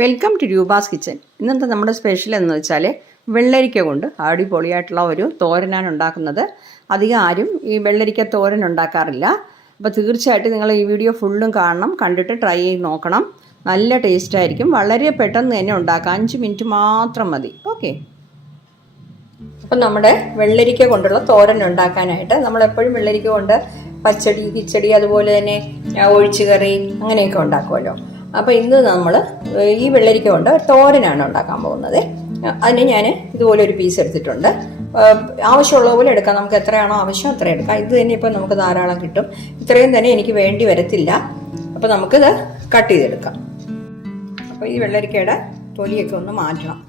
Welcome to Roopa's kitchen ഇന്നത്തെ നമ്മുടെ special എന്ന് വെച്ചാൽ വെള്ളരിക്ക കൊണ്ട് അടിപൊളിയായിട്ടുള്ള ഒരു തോരനാണ് ഉണ്ടാക്കുന്നത്. അധികം ആരും ഈ വെള്ളരിക്ക തോരൻ ഉണ്ടാക്കാറില്ല. അപ്പോൾ തീർച്ചയായിട്ടും നിങ്ങൾ ഈ വീഡിയോ ഫുള്ളും കാണണം. കണ്ടിട്ട് ട്രൈ ചെയ്ത് നോക്കണം. നല്ല ടേസ്റ്റ് ആയിരിക്കും. വളരെ പെട്ടെന്ന് തന്നെ ഉണ്ടാക്കാം. അഞ്ച് മിനിറ്റ് മാത്രം മതി. ഓക്കെ അപ്പം നമ്മുടെ വെള്ളരിക്ക കൊണ്ടുള്ള തോരൻ ഉണ്ടാക്കാനായിട്ട് നമ്മളെപ്പോഴും വെള്ളരിക്ക കൊണ്ട് പച്ചടി കിച്ചടി അതുപോലെ തന്നെ ഒഴിച്ചുകറി അങ്ങനെയൊക്കെ ഉണ്ടാക്കുമല്ലോ. അപ്പോൾ ഇന്ന് നമ്മൾ ഈ വെള്ളരിക്ക കൊണ്ട് തോരനാണ് ഉണ്ടാക്കാൻ പോകുന്നത്. അതിന് ഞാൻ ഇതുപോലെ ഒരു പീസ് എടുത്തിട്ടുണ്ട്. ആവശ്യമുള്ള പോലെ എടുക്കാം. നമുക്ക് എത്രയാണോ ആവശ്യം അത്ര എടുക്കാം. ഇത് തന്നെ ഇപ്പം നമുക്ക് ധാരാളം കിട്ടും. ഇത്രയും തന്നെ എനിക്ക് വേണ്ടി വരത്തില്ല. അപ്പോൾ നമുക്കിത് കട്ട് ചെയ്തെടുക്കാം. അപ്പോൾ ഈ വെള്ളരിക്കയുടെ തൊലിയൊക്കെ ഒന്ന് മാറ്റണം.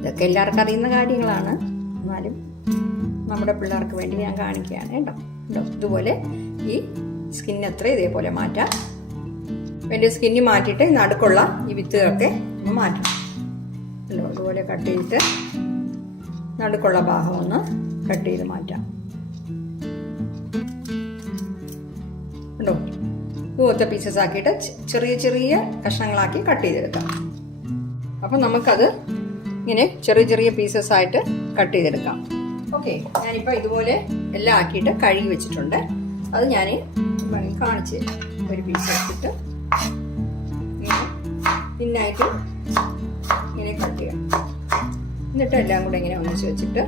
ഇതൊക്കെ എല്ലാവർക്കും അറിയുന്ന കാര്യങ്ങളാണ്. എന്നാലും നമ്മുടെ പിള്ളേർക്ക് വേണ്ടി ഞാൻ കാണിക്കുകയാണ്. കേട്ടോ. ഇതുപോലെ ഈ സ്കിൻ ഇതേപോലെ മാറ്റാം. എന്റെ സ്കിന്നി മാറ്റിയിട്ട് നടുക്കുള്ള ഈ വിത്തുകളൊക്കെ ഒന്ന് മാറ്റണം. അല്ലോ അതുപോലെ കട്ട് ചെയ്തിട്ട് നടുക്കുള്ള ഭാഗം ഒന്ന് കട്ട് ചെയ്ത് മാറ്റാം. ഉണ്ടോ ഇതുപോലത്തെ പീസസ് ആക്കിയിട്ട് ചെറിയ ചെറിയ കഷ്ണങ്ങളാക്കി കട്ട് ചെയ്തെടുക്കാം. അപ്പം നമുക്കത് ഇങ്ങനെ ചെറിയ ചെറിയ പീസസ് ആയിട്ട് കട്ട് ചെയ്തെടുക്കാം. ഓക്കെ. ഞാനിപ്പോൾ ഇതുപോലെ എല്ലാം ആക്കിയിട്ട് കഴുകി വെച്ചിട്ടുണ്ട്. അത് ഞാൻ കാണിച്ച് ഒരു പീസ് എടുത്തിട്ട് തിന്നായിട്ട് ഇങ്ങനെ കട്ട് ചെയ്യാം. എന്നിട്ട് എല്ലാം കൂടെ ഇങ്ങനെ ഒന്നിച്ച് വെച്ചിട്ട്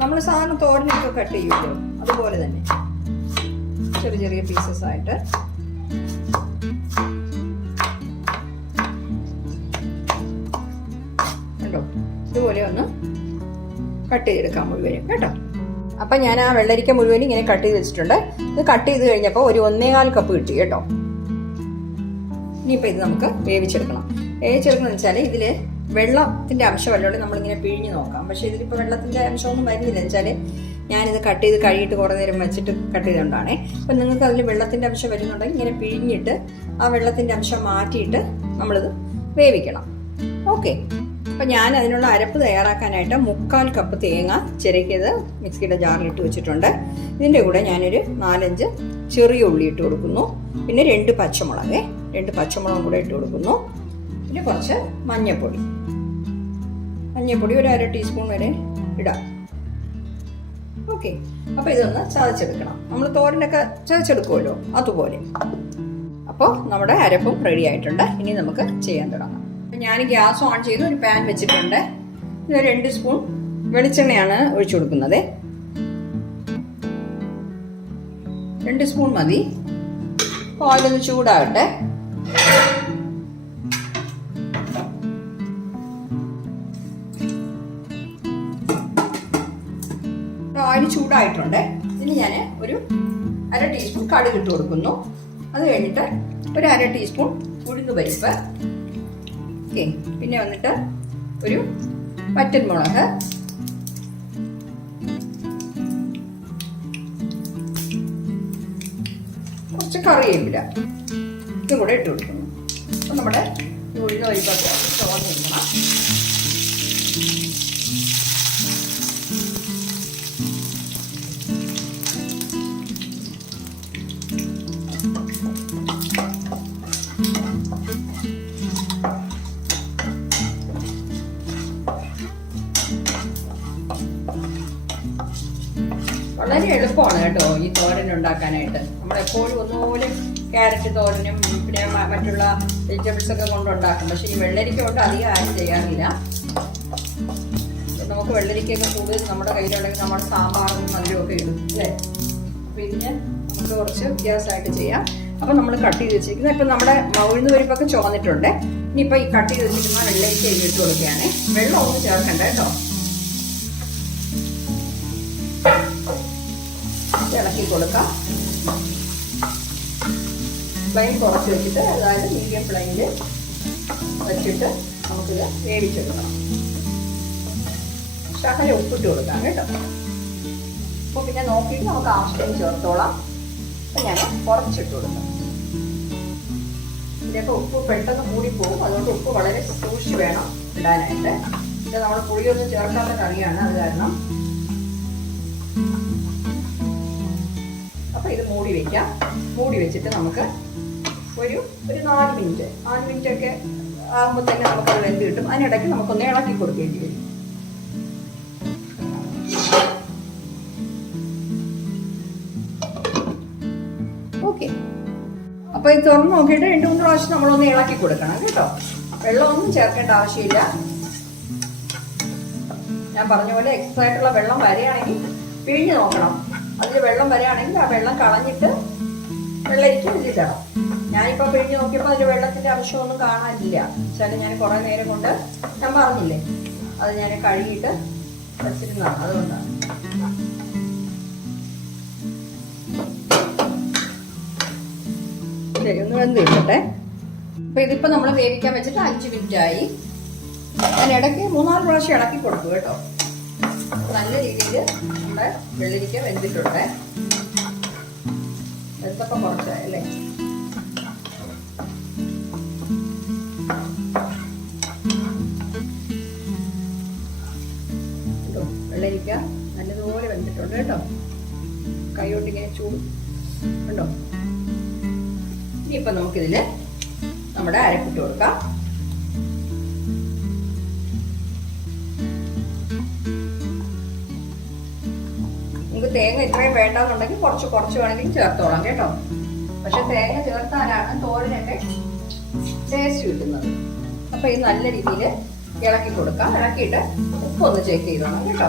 നമ്മൾ സാധാരണ തോരനൊക്കെ കട്ട് ചെയ്യുമല്ലോ അതുപോലെ തന്നെ. ചെറിയ ചെറിയ പീസസ് ആയിട്ട്. കണ്ടോ? ഇതുപോലെ ഒന്ന് കട്ട് ചെയ്തെടുക്കാം മുഴുവനും കേട്ടോ? അപ്പം ഞാൻ ആ വെള്ളരിക്ക മുഴുവനും ഇങ്ങനെ കട്ട് ചെയ്ത് വെച്ചിട്ടുണ്ട്. ഇത് കട്ട് ചെയ്ത് കഴിഞ്ഞപ്പോൾ ഒരു ഒന്നേകാൽ കപ്പ് കിട്ടി കേട്ടോ? ഇനിയിപ്പോൾ ഇത് നമുക്ക് വേവിച്ചെടുക്കണം. വേവിച്ചെടുക്കണമെന്ന് വെച്ചാൽ ഇതിൽ വെള്ളത്തിന്റെ അംശം വല്ലതും നമ്മളിങ്ങനെ പിഴിഞ്ഞ് നോക്കാം. പക്ഷേ ഇതിലിപ്പോൾ വെള്ളത്തിന്റെ അംശമൊന്നും വരുന്നില്ല. എന്ന് വെച്ചാൽ ഞാനിത് കട്ട് ചെയ്ത് കഴിയിട്ട് കുറേ നേരം വെച്ചിട്ട് കട്ട് ചെയ്തുകൊണ്ടാണേ അപ്പം നിങ്ങൾക്ക് അതിൽ വെള്ളത്തിന്റെ അംശം വരുന്നുണ്ടെങ്കിൽ ഇങ്ങനെ പിഴിഞ്ഞിട്ട് ആ വെള്ളത്തിന്റെ അംശം മാറ്റിയിട്ട് നമ്മളിത് വേവിക്കണം. ഓക്കെ. അപ്പം ഞാൻ അതിനുള്ള അരപ്പ് തയ്യാറാക്കാനായിട്ട് മുക്കാൽ കപ്പ് തേങ്ങ ചിരക്കിയത് മിക്സിയുടെ ജാറിൽ ഇട്ട് വെച്ചിട്ടുണ്ട്. ഇതിന്റെ കൂടെ ഞാനൊരു നാലഞ്ച് ചെറിയ ഉള്ളി ഇട്ട് കൊടുക്കുന്നു. പിന്നെ രണ്ട് പച്ചമുളക്. രണ്ട് പച്ചമുളകും കൂടെ ഇട്ട് കൊടുക്കുന്നു. പിന്നെ കുറച്ച് മഞ്ഞൾപ്പൊടി. മഞ്ഞൾപ്പൊടി ഒരു അര ടീസ്പൂൺ വരെ ഇടാം. ഓക്കെ. അപ്പോൾ ഇതൊന്ന് ചതച്ചെടുക്കണം. നമ്മൾ തോരനൊക്കെ ചതച്ചെടുക്കുമല്ലോ അതുപോലെ. അപ്പോൾ നമ്മുടെ അരപ്പും റെഡി ആയിട്ടുണ്ട്. ഇനി നമുക്ക് ചെയ്യാൻ തുടങ്ങാം. അപ്പം ഞാൻ ഗ്യാസ് ഓൺ ചെയ്ത് ഒരു പാൻ വെച്ചിട്ടുണ്ട്. ഇത് രണ്ട് സ്പൂൺ വെളിച്ചെണ്ണയാണ് ഒഴിച്ചു കൊടുക്കുന്നത്. രണ്ട് സ്പൂൺ മതി. ഓയിലൊന്ന് ചൂടാകട്ടെ ഓയിൽ ചൂടായിട്ടുണ്ട്. ഇനി ഞാൻ ഒരു അര ടീസ്പൂൺ കടുക് ഇട്ട് കൊടുക്കുന്നു. അത് കഴിഞ്ഞിട്ട് ഒരു അര ടീസ്പൂൺ ഉഴുന്ന് പരിപ്പ്. ഓക്കെ പിന്നെ വന്നിട്ട് ഒരു വറ്റൽമുളക്. കുറച്ച് കറിവേപ്പില ഇതും കൂടെ ഇട്ട് കൊടുക്കുന്നു അപ്പം നമ്മുടെ ഉഴുന്ന് പരിപ്പൊക്കെ ചോന്നിരിക്കണം വളരെ എളുപ്പമാണ് കേട്ടോ ഈ തോരൻ ഉണ്ടാക്കാനായിട്ട്. നമ്മളെപ്പോഴും ഒന്നുപോലെ ക്യാരറ്റ് തോരനും പിന്നെ മറ്റുള്ള വെജിറ്റബിൾസ് ഒക്കെ കൊണ്ടുണ്ടാക്കും. പക്ഷേ ഈ വെള്ളരിക്ക കൊണ്ട് അധികം ആരും ചെയ്യാറില്ല. നമുക്ക് വെള്ളരിക്കൊക്കെ കൂടുതൽ നമ്മുടെ കയ്യിലുണ്ടെങ്കിൽ നമ്മുടെ സാമ്പാറും ഒക്കെ ഇടും അല്ലേ? അപ്പോൾ ഇതിന് നമുക്ക് കുറച്ച് വ്യത്യാസമായിട്ട് ചെയ്യാം. അപ്പോൾ നമ്മൾ കട്ട് ചെയ്ത് വെച്ചിരിക്കുന്നത് ഇപ്പൊ നമ്മുടെ ഉഴുന്ന് പരിപ്പൊക്കെ ചോന്നിട്ടുണ്ട് ഇനിയിപ്പോ ഈ കട്ട് ചെയ്ത് വെച്ചിരിക്കുന്ന വെള്ളരിക്ക ഇട്ട് കൊടുക്കുകയാണ്. വെള്ളം ഒന്നും ചേർക്കണ്ട കേട്ടോ. ഇളക്കി കൊടുക്കാം. ഫ്ലെയിം കുറച്ച് വെച്ചിട്ട് അതായത് മീഡിയം ഫ്ലെയിമിൽ വെച്ചിട്ട് നമുക്കിത് വേവിച്ചെടുക്കണം. ശകല ഉപ്പിട്ട് കൊടുക്കാം കേട്ടോ. അപ്പോൾ പിന്നെ നോക്കിയിട്ട് നമുക്ക് ആവശ്യത്തിന് ചേർത്തോളാം. അപ്പം ഞാൻ കുറച്ചിട്ട് കൊടുക്കാം. ഇതിന്റെ ഉപ്പ് പെട്ടെന്ന് കൂടിപ്പോകും. അതുകൊണ്ട് ഉപ്പ് വളരെ സൂക്ഷിച്ച് വേണം ഇടാനായിട്ട്. ഇത് നമ്മൾ പുളിയൊന്നും ചേർക്കാത്ത കറിയാണ് അത് കാരണം. അപ്പൊ ഇത് മൂടി വെക്കാം. മൂടി വെച്ചിട്ട് നമുക്ക് ഒരു ഒരു നാല് മിനിറ്റ്. നാല് മിനിറ്റ് ഒക്കെ ആകുമ്പോൾ തന്നെ നമുക്ക് നമുക്കത് വെന്ത് കിട്ടും. അതിനിടയ്ക്ക് നമുക്കൊന്ന് ഇളക്കി കൊടുക്കേണ്ടി വരും. ഓക്കെ. അപ്പൊ ഇത് തുറന്ന് നോക്കിയിട്ട് രണ്ട് മൂന്ന് പ്രാവശ്യം നമ്മളൊന്ന് ഇളക്കി കൊടുക്കണം കേട്ടോ. വെള്ളമൊന്നും ചേർക്കേണ്ട ആവശ്യമില്ല. ഞാൻ പറഞ്ഞ പോലെ എക്സ്ട്രാ ആയിട്ടുള്ള വെള്ളം വരികയാണെങ്കിൽ പിഴിഞ്ഞ് നോക്കണം. അതിൽ വെള്ളം വരികയാണെങ്കിൽ ആ വെള്ളം കളഞ്ഞിട്ട് വെള്ളരിക്ക ഉള്ളിടണം ഞാനിപ്പോൾ പിഴിഞ്ഞ് നോക്കിയപ്പോൾ അതിൽ വെള്ളത്തിന്റെ അംശമൊന്നും കാണാനില്ല. വെച്ചാൽ ഞാൻ കുറേ നേരം കൊണ്ട് ഞാൻ പറഞ്ഞില്ലേ? അത് ഞാൻ കഴുകിയിട്ട് വെച്ചിരുന്നതാണ്. അതുകൊണ്ടാണ്. ശരി ഒന്ന് നമ്മൾ വേവിക്കാൻ വെച്ചിട്ട് അഞ്ച് മിനിറ്റ് ആയി അതിനിടയ്ക്ക് മൂന്നാൽ പ്രാവശ്യം ഇളക്കി കൊടുക്കും കേട്ടോ. നല്ല രീതിയിൽ നമ്മുടെ വെള്ളരിക്ക വെന്തിട്ടുണ്ട്. വെന്തപ്പം കുറച്ച് അല്ലേ? വെള്ളരിക്ക നല്ലതുപോലെ വെന്തിട്ടുണ്ട് കേട്ടോ. കൈ കൊണ്ട് ഇങ്ങനെ ചൂട്. ഉണ്ടോ ഇനിയിപ്പോൾ നമുക്കിതിൽ നമ്മുടെ അരപ്പിട്ട് കൊടുക്കാം. തേങ്ങ ഇത്രയും വേണ്ടെന്നുണ്ടെങ്കിൽ കുറച്ച് കുറച്ച് വേണമെങ്കിൽ ചേർത്തോളാം കേട്ടോ. പക്ഷെ തേങ്ങ ചേർത്താലാണ് തോരനൊക്കെ ടേസ്റ്റ് കിട്ടുന്നത്. അപ്പൊ ഇത് നല്ല രീതിയിൽ ഇളക്കി കൊടുക്കാം. ഇളക്കിയിട്ട് ഉപ്പൊന്ന് ചെക്ക് ചെയ്തോണം കേട്ടോ.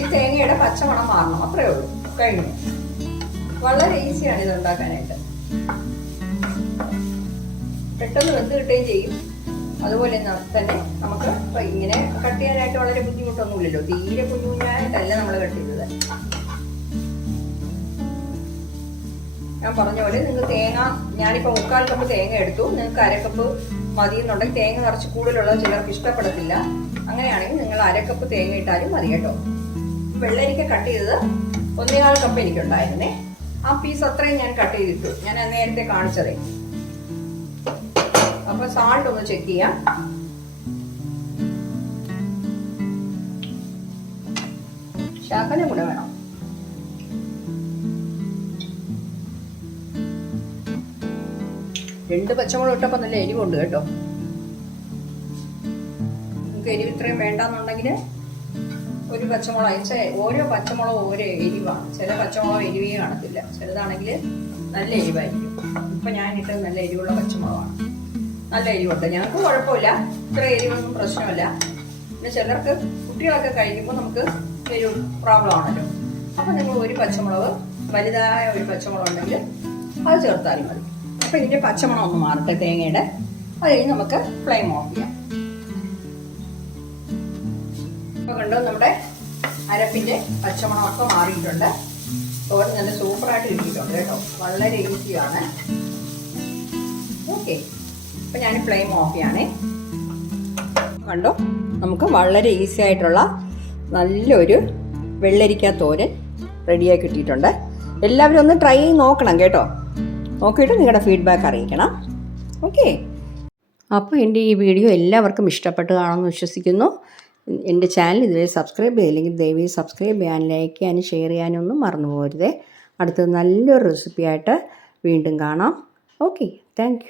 ഈ തേങ്ങയുടെ പച്ചമണം മാറണം. അത്രേ ഉള്ളൂ. കഴിഞ്ഞു. വളരെ ഈസിയാണ് ഇത് ഉണ്ടാക്കാനായിട്ട്. പെട്ടെന്ന് വെന്ത് കിട്ടുകയും ചെയ്യും. അതുപോലെ തന്നെ നമുക്ക് ഇങ്ങനെ കട്ട് ചെയ്യാനായിട്ട് വളരെ ബുദ്ധിമുട്ടൊന്നുമില്ലല്ലോ. തീരെ കുഞ്ഞു കുഞ്ഞായിട്ടല്ല നമ്മൾ കട്ട് ചെയ്തത്. ഞാൻ പറഞ്ഞ പോലെ നിങ്ങൾ തേങ്ങ ഞാനിപ്പോൾ മുക്കാൽ കപ്പ് തേങ്ങ എടുത്തു. നിങ്ങൾക്ക് അരക്കപ്പ് മതി എന്നുണ്ടെങ്കിൽ തേങ്ങ നിറച്ച് കൂടുതലുള്ളത് ചിലർക്ക് ഇഷ്ടപ്പെടത്തില്ല. അങ്ങനെയാണെങ്കിൽ നിങ്ങൾ അരക്കപ്പ് തേങ്ങ ഇട്ടാലും മതി കേട്ടോ. വെള്ളരിക്ക കട്ട് ചെയ്തത് ഒന്നേകാൽ കപ്പ് എനിക്കുണ്ടായിരുന്നേ. ആ പീസ് അത്രയും ഞാൻ കട്ട് ചെയ്തിട്ടു. ഞാൻ നേരത്തെ കാണിച്ചതേ. അപ്പൊ സാൾട്ട് ഒന്ന് ചെക്ക് ചെയ്യാം. ശകലം കൂടെ വേണം. രണ്ട് പച്ചമുളക് ഇട്ടപ്പോൾ നല്ല എരിവുണ്ട് കേട്ടോ. നിങ്ങൾക്ക് എരിവ് ഇത്രയും വേണ്ടാന്നുണ്ടെങ്കിൽ ഒരു പച്ചമുളക് അയച്ച ഓരോ പച്ചമുളകും ഓരോ എരിവാണ്. ചില പച്ചമുളക് എരിവേ കാണത്തില്ല. ചിലതാണെങ്കിൽ നല്ല എരിവായിരിക്കും. ഇപ്പൊ ഞാൻ ഇട്ടത് നല്ല എരിവുള്ള പച്ചമുളകാണ്. നല്ല എരിവുണ്ട്. ഞങ്ങൾക്ക് കുഴപ്പമില്ല. ഇത്ര എരിവൊന്നും പ്രശ്നമില്ല. പിന്നെ ചിലർക്ക് കുട്ടികളൊക്കെ കഴിക്കുമ്പോൾ നമുക്ക് എരിവ് പ്രോബ്ലം ആണല്ലോ. അപ്പൊ നിങ്ങൾ ഒരു പച്ചമുളക് വലുതായ ഒരു പച്ചമുളക് ഉണ്ടെങ്കിൽ അത് ചേർത്താലും മതി. അപ്പൊ ഇതിന്റെ പച്ചമണം ഒന്ന് മാറട്ടെ തേങ്ങയുടെ. അത് കഴിഞ്ഞ് നമുക്ക് ഫ്ലെയിം ഓഫ് ചെയ്യാം. ഇപ്പൊ കണ്ടോ നമ്മുടെ അരപ്പിന്റെ പച്ചമണമൊക്കെ മാറിയിട്ടുണ്ട്. തോരൻ നല്ല സൂപ്പറായിട്ട് കിട്ടിയിട്ടുണ്ട് കേട്ടോ. വളരെ ഈസിയാണ് ഓക്കെ ഇപ്പൊ ഞാൻ ഫ്ലെയിം ഓഫ് ചെയ്യാണേ. കണ്ടോ? നമുക്ക് വളരെ ഈസി ആയിട്ടുള്ള നല്ലൊരു വെള്ളരിക്ക തോരൻ റെഡിയായി കിട്ടിയിട്ടുണ്ട്. എല്ലാവരും ഒന്ന് ട്രൈ ചെയ്ത് നോക്കണം കേട്ടോ. നോക്കിയിട്ട് നിങ്ങളുടെ ഫീഡ്ബാക്ക് അറിയിക്കണം. ഓക്കെ അപ്പോൾ എന്റെ ഈ വീഡിയോ എല്ലാവർക്കും ഇഷ്ടപ്പെട്ട് കാണുമെന്ന് വിശ്വസിക്കുന്നു. എന്റെ ചാനൽ ഇതുവരെ സബ്സ്ക്രൈബ് ചെയ്തില്ലെങ്കിൽ ദയവായി സബ്സ്ക്രൈബ് ചെയ്യാൻ ലൈക്ക് ചെയ്യാനും ഷെയർ ചെയ്യാനും ഒന്നും മറന്നു പോകരുതേ അടുത്തത് നല്ലൊരു റെസിപ്പി ആയിട്ട് വീണ്ടും കാണാം. Okay thank